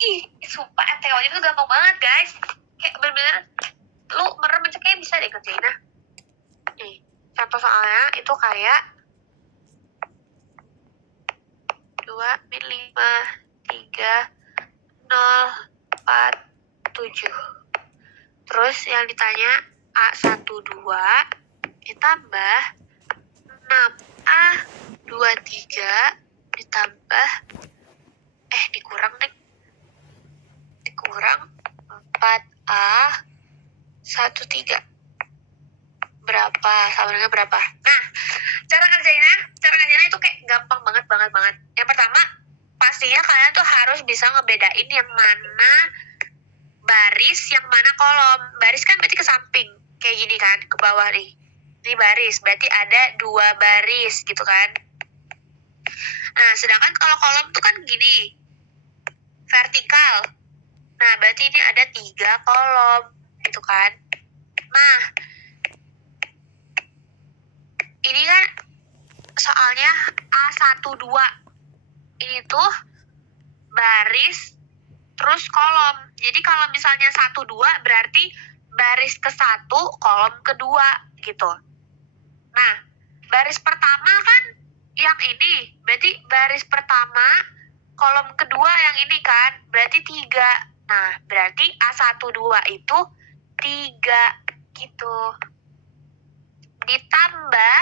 Ih, sumpah teori itu gampang banget guys. Kayak bener-bener lu merem aja kayak bisa deh kerjain. Nah, nih contoh soalnya itu kayak 2 min 5 3 0 4 7. Terus yang ditanya A1 2 ditambah 6A 23 ditambah dikurang 4A 13 berapa, sama dengan berapa? Nah, cara kerjanya itu kayak gampang banget. Yang pertama, pastinya kalian tuh harus bisa ngebedain yang mana baris, yang mana kolom. Baris kan berarti ke samping, kayak gini kan, ke bawah nih. Ini baris, berarti ada 2 baris gitu kan. Nah, sedangkan kalau kolom tuh kan gini, vertikal. Nah, berarti ini ada 3 kolom gitu kan. Nah, ini kan soalnya A12. Ini tuh baris terus kolom. Jadi kalau misalnya 12 berarti baris ke-1, kolom kedua gitu. Nah, baris pertama kan yang ini. Berarti baris pertama, kolom kedua yang ini kan. Berarti 3. Nah, berarti A12 itu 3 gitu. Ditambah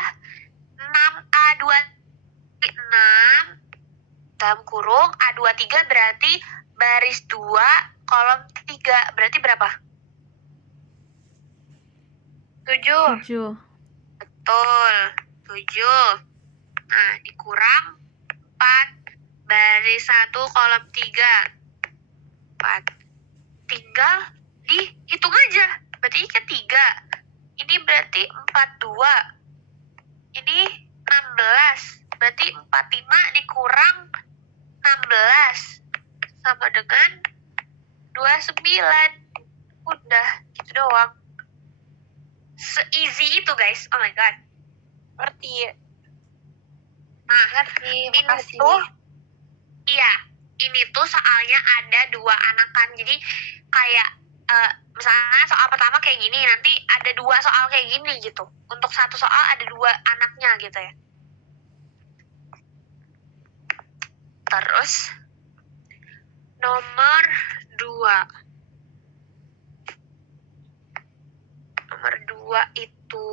6A26 dalam kurung A23 berarti baris 2 kolom 3 berarti berapa? 7. Betul, 7. Nah, dikurang 4 baris 1 kolom 3 4. Tinggal dihitung aja. Berarti ini ketiga. Ini berarti 42. Ini 16. Berarti 45 dikurang 16 sama dengan 29. Udah, gitu doang. Se-easy itu guys. Oh my god. Ngerti. Nah, ini tuh iya, ini tuh soalnya ada 2 anakan. Jadi kayak misalnya soal pertama kayak gini, nanti ada 2 soal kayak gini gitu. Untuk satu soal ada 2 anaknya gitu ya. Terus nomor 2 itu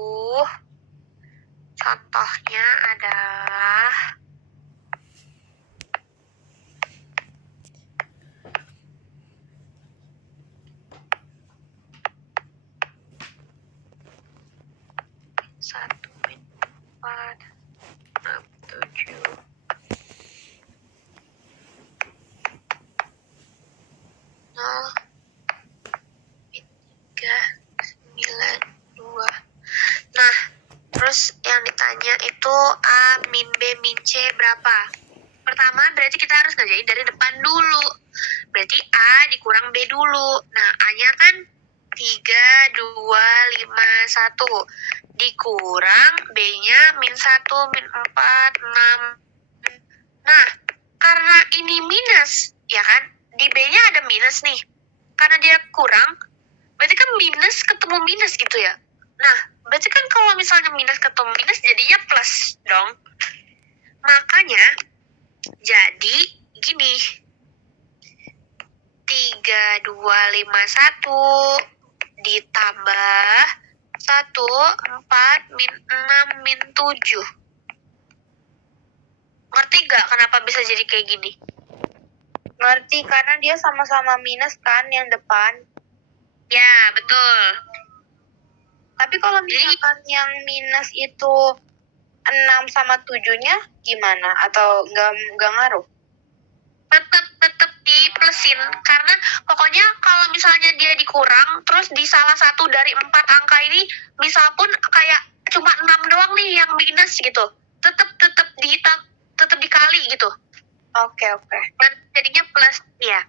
contohnya adalah satu min 4 6 7 0 min 3 9 2. Nah, terus yang ditanya itu A min B min C berapa? Pertama berarti kita harus ngerjain dari depan dulu. Berarti A dikurang B dulu. Nah, A-nya kan 3, 2, 5, 1. Dikurang B-nya min 1, min 4, 6. Nah, karena ini minus, ya kan? Di B-nya ada minus nih. Karena dia kurang, berarti kan minus ketemu minus gitu ya. Nah, berarti kan kalau misalnya minus ketemu minus jadinya plus dong. Makanya jadi gini. 3, 2, 5, 1 ditambah 1, 4, min 6, min 7. Ngerti gak kenapa bisa jadi kayak gini? Ngerti, karena dia sama-sama minus kan yang depan. Ya, betul. Tapi kalau misalkan yang minus itu 6 sama 7-nya gimana? Atau nggak ngaruh? Tetap diplusin. Karena pokoknya kalau misalnya dia dikurang, terus di salah satu dari 4 angka ini, misal pun kayak cuma 6 doang nih yang minus gitu. Tetap dikali gitu. Oke. Dan jadinya plus ya.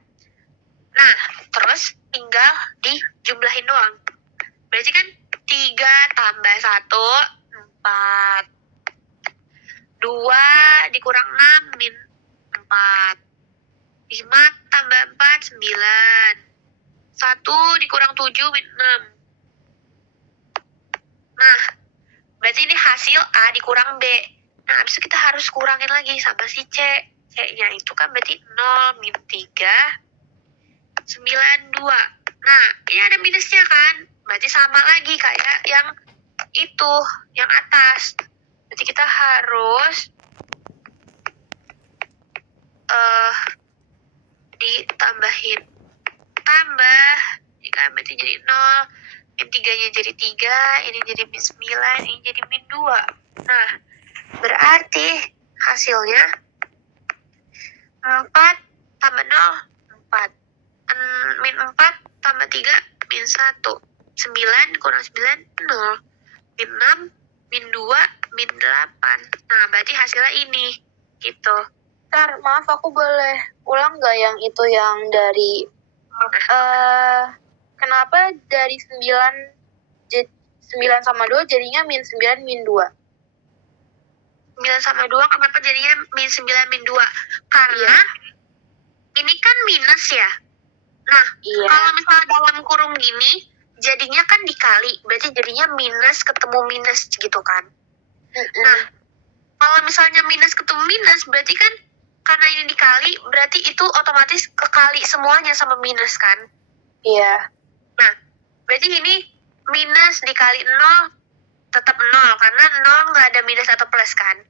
Nah, terus tinggal dijumlahin doang. Berarti kan 3 tambah 1, 4. 2 dikurang 6, min 4. 5 tambah 4, 9. 1 dikurang 7, min 6. Nah, berarti ini hasil A dikurang B. Nah, habis itu kita harus kurangin lagi sama si C. C-nya itu kan berarti 0, min 3, 9, 2. Nah, ini ada minusnya kan? Berarti sama lagi kayak yang itu, yang atas. Berarti kita harus ditambahin. Tambah. Ini kan berarti jadi 0. Min 3-nya jadi 3. Ini jadi min 9. Ini jadi min 2. Nah, berarti hasilnya 4 tambah 0, 4. Min 4 tambah 3, min 1. 9 kurang 9, 0. Min 6, min 2, min 8. Nah, berarti hasilnya ini. Gitu. Ntar, maaf aku boleh ulang nggak yang itu yang dari kenapa dari 9 sama 2 jadinya min 9 min 2? 9 sama 2 kenapa jadinya min 9 min 2? Karena ini kan minus ya. Nah, kalau misalnya dalam kurung gini, jadinya kan dikali. Berarti jadinya minus ketemu minus gitu kan. Nah, kalau misalnya minus ketemu minus, berarti kan karena ini dikali, berarti itu otomatis kekali semuanya sama minus kan. Iya. Nah, berarti ini minus dikali 0 tetap 0, karena 0 nggak ada minus atau plus kan.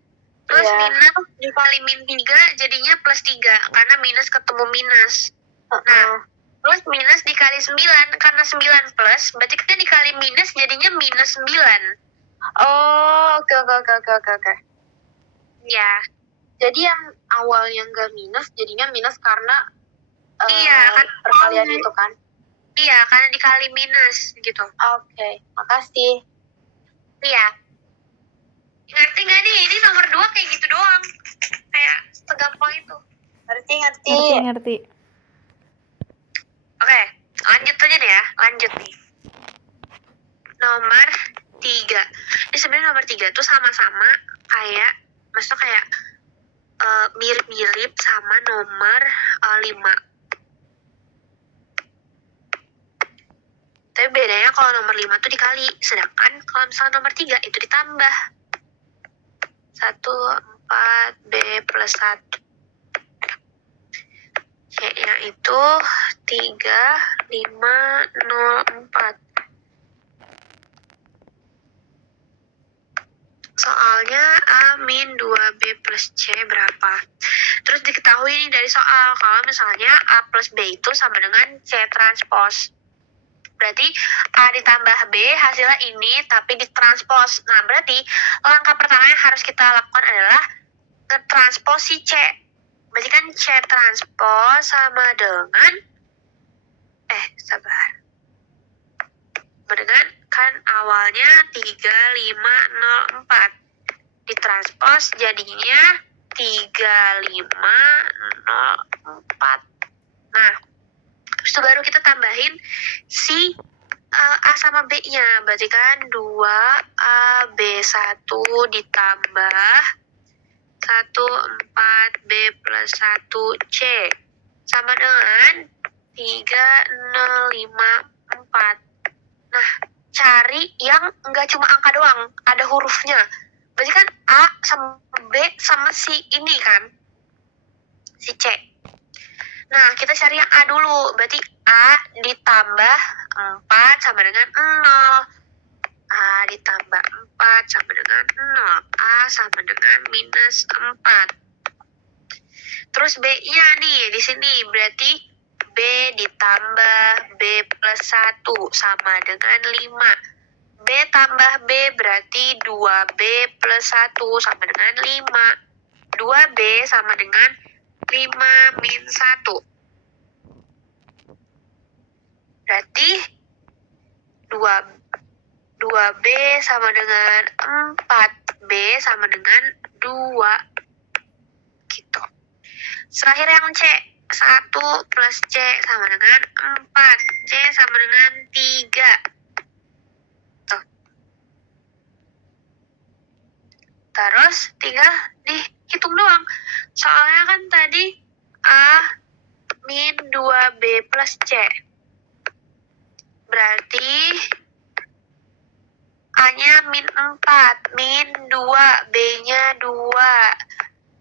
Terus minus dikali min 3 jadinya plus 3, karena minus ketemu minus. Nah, terus minus dikali 9, karena 9 plus, berarti kan dikali minus jadinya minus 9. Oh, oke. Ya. Jadi yang awalnya nggak minus, jadinya minus karena kan perkalian itu kan? Iya, karena dikali minus gitu. Oke, makasih. Iya. Ngerti nggak nih? Ini nomor 2 kayak gitu doang. Kayak segampang itu. Ngerti. Oke, lanjut aja deh ya. Lanjut nih. Nomor 3. Ini sebenarnya nomor 3 tuh sama-sama kayak, maksudnya kayak mirip-mirip sama nomor 5. Tapi bedanya kalau nomor 5 tuh dikali, sedangkan kalau misalnya nomor 3 itu ditambah. 1, 4, B plus 1. C-nya itu 3, 5, 0, 4. Soalnya A min 2B plus C berapa? Terus diketahui nih dari soal, kalau misalnya A plus B itu sama dengan C transpose. Berarti A ditambah B hasilnya ini, tapi ditranspos. Nah, berarti langkah pertama yang harus kita lakukan adalah ngetranspos si C. Berarti kan C transpos sama dengan sama dengan kan awalnya 3, 5, 0, 4. Ditranspos jadinya 3, 5, 0, 4. Nah, terus itu baru kita tambahin si A sama B-nya. Berarti kan 2A B1 ditambah 1, 4B plus 1 C sama dengan 3, 0, 5, 4. Nah, cari yang nggak cuma angka doang, ada hurufnya. Berarti kan A sama B sama si ini kan, si C. Nah, kita cari yang A dulu. Berarti A ditambah 4 sama dengan 0. A ditambah 4 sama dengan 0. A sama dengan minus 4. Terus B-nya nih, di sini berarti B ditambah B plus 1 sama dengan 5. B tambah B berarti 2B plus 1 sama dengan 5. 2B sama dengan 5 min 1. Berarti 2B sama dengan 4. B sama dengan 2. Gitu. Terakhir yang C. 1 plus C sama dengan 4. C sama dengan 3. Tuh. Terus tinggal dihitung doang. Soalnya kan tadi A min 2B plus C. Berarti A-nya min 4, min 2, B-nya 2,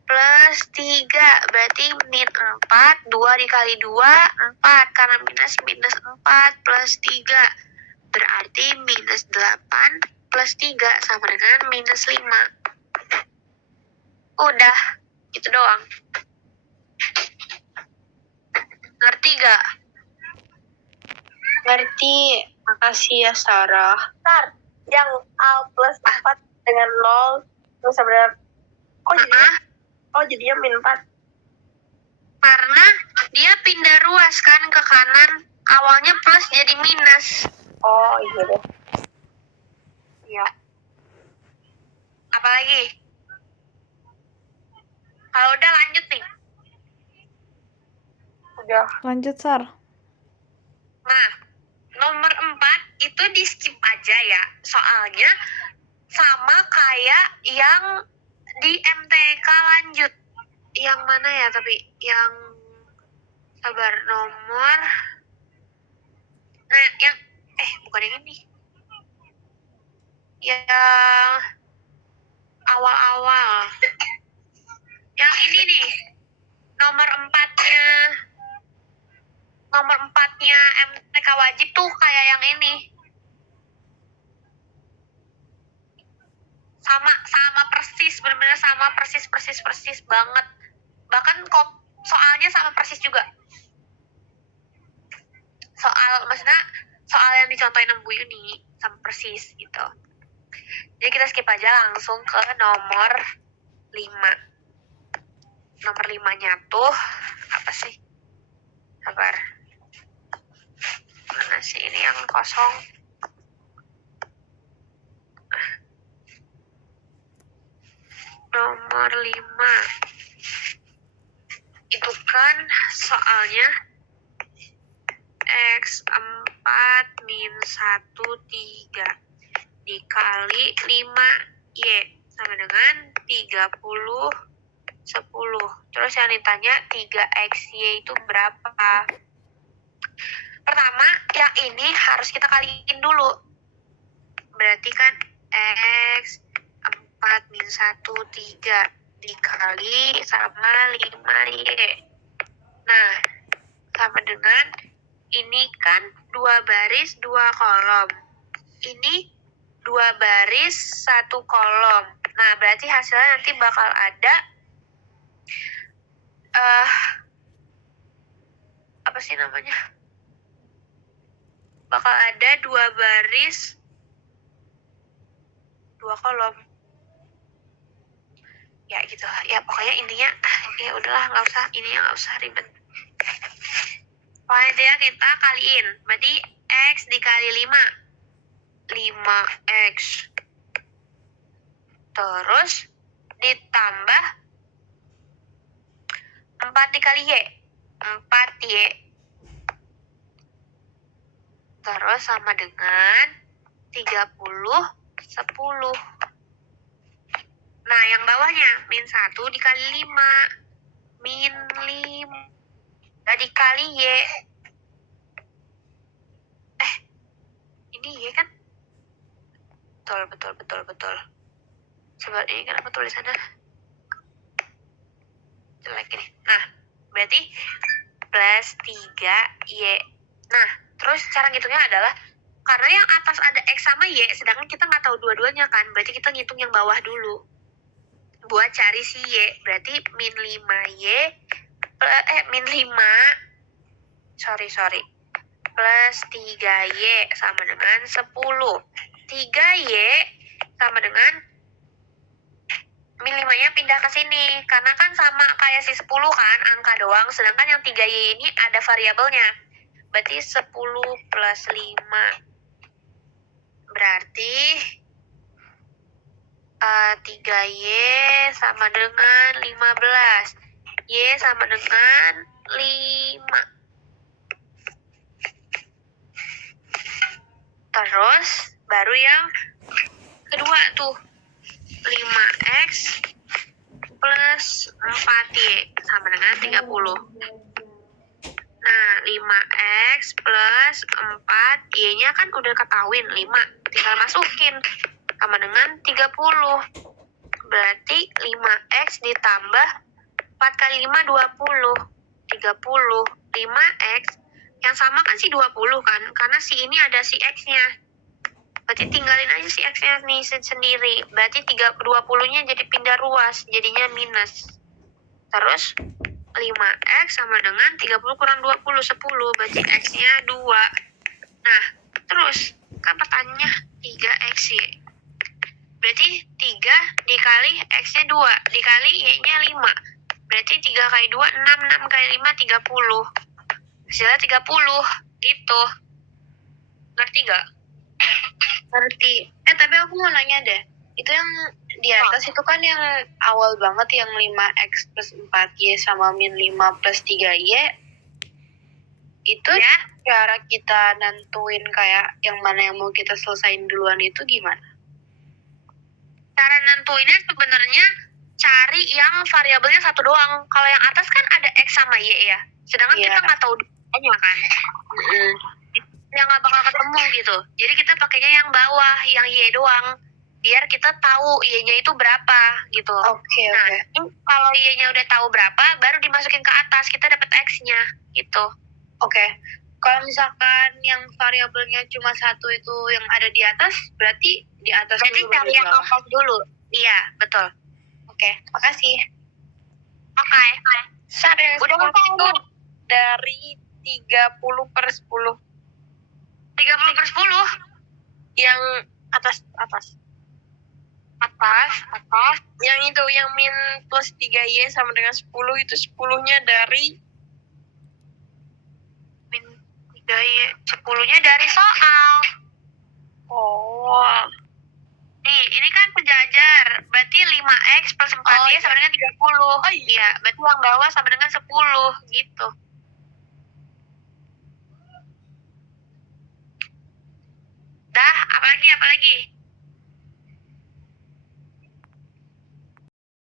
plus 3. Berarti min 4, 2 dikali 2, 4. Karena minus 4 plus 3. Berarti minus 8 plus 3 sama dengan minus 5. Udah, itu doang. Ngerti gak? Ngerti. Makasih ya, Sarah. Sar, yang A plus 4 dengan 0 itu sebenarnya jadinya min 4. Karena dia pindah ruas kan ke kanan. Awalnya plus jadi minus. Oh, iya deh. Iya. Apalagi? Kalau udah lanjut nih. Udah. Lanjut, Sar. Nah, nomor 4 itu di skip aja ya. Soalnya sama kayak yang di MTK lanjut. Yang mana ya tapi? Yang sabar nomor. Nah, yang bukan yang ini. Yang awal-awal. Yang ini nih. Nomor 4-nya MTK wajib tuh kayak yang ini. Sama persis, benar-benar sama persis banget. Bahkan kok soalnya sama persis juga. Soal yang dicontohin sama Bu Yuni sama persis gitu. Jadi kita skip aja langsung ke nomor 5. Nomor 5-nya tuh apa sih? Sabar. Mana sih ini yang kosong? Nomor 5. Itu kan soalnya X4 min 1, 3 dikali 5Y sama dengan 30, 10. Terus yang ditanya 3XY itu berapa? Pertama, yang ini harus kita kaliin dulu. Berarti kan X4 min 1, 3 dikali sama 5Y. Nah, sama dengan ini kan 2 baris 2 kolom. Ini 2 baris 1 kolom. Nah, berarti hasilnya nanti bakal ada apa sih namanya? Bakal ada 2 baris 2 kolom. Ya gitu. Ya pokoknya intinya ya udahlah, nggak usah ribet. Pokoknya intinya kita kaliin. Berarti X dikali 5. 5X. Terus ditambah 4 dikali Y. 4Y. Terus sama dengan 30, 10. Nah, yang bawahnya min 1 dikali 5. Min 5 dikali Y. Ini Y kan? Betul. Sebab ini kenapa tulisannya jelek ini? Nah, berarti plus 3Y. Nah, terus cara ngitungnya adalah karena yang atas ada X sama Y, sedangkan kita nggak tahu dua-duanya kan, berarti kita ngitung yang bawah dulu. Buat cari si Y, berarti min 5Y, min 5, plus 3Y sama dengan 10. 3Y sama dengan min 5-nya pindah ke sini. Karena kan sama kayak si 10 kan, angka doang. Sedangkan yang 3Y ini ada variabelnya. Berarti 10 plus 5. Berarti 3Y sama dengan 15. Y sama dengan 5. Terus baru yang kedua tuh 5X plus 4Y sama dengan 30. Nah, 5x plus 4, Y-nya kan udah ketawin 5. Tinggal masukin. Sama dengan 30. Berarti 5x ditambah 4 kali 5, 20. 30. 5x. Yang sama kan si 20 kan? Karena si ini ada si x-nya. Berarti tinggalin aja si x-nya nih sendiri. Berarti 20-nya jadi pindah ruas. Jadinya minus. Terus 5x sama dengan 30 kurang 20, 10. Berarti x-nya 2. Nah, terus kan pertanyaannya 3x y. Berarti 3 dikali x-nya 2. Dikali y-nya 5. Berarti 3 kali 2, 6. 6 kali 5, 30. Hasilnya 30. Gitu. Ngerti gak? Ngerti. Tapi aku mau nanya deh. Itu yang di atas itu kan yang awal banget yang 5x plus 4y sama min 5 plus 3y. Itu Ya. cara kita nentuin kayak yang mana yang mau kita selesain duluan itu gimana? Cara nentuinnya sebenarnya cari yang variabelnya satu doang. Kalau yang atas kan ada x sama y ya. Sedangkan Iya. kita nggak tahu duanya kan. Yang nggak bakal ketemu gitu. Jadi kita pakainya yang bawah, yang y doang. Biar kita tahu y-nya itu berapa gitu. Oke. Nah, kalau y-nya udah tahu berapa, baru dimasukin ke atas, kita dapat x-nya gitu. Oke. Kalau misalkan yang variabelnya cuma satu itu yang ada di atas, berarti di atas Berarti dulu cari baru yang bawah. atas dulu. Iya, betul. Oke, makasih. Oke. Sar yang Udah 10 tahu. itu dari 30 per 10. 30 per 10. Yang atas. Atas. Yang itu, yang min plus 3y sama dengan 10, itu 10-nya dari Min 3y. 10-nya dari soal. Oh. Nih, ini kan sejajar. Berarti 5x plus 4y sama dengan 30. Oh iya. Berarti yang bawah sama dengan 10. Gitu. Dah, apalagi?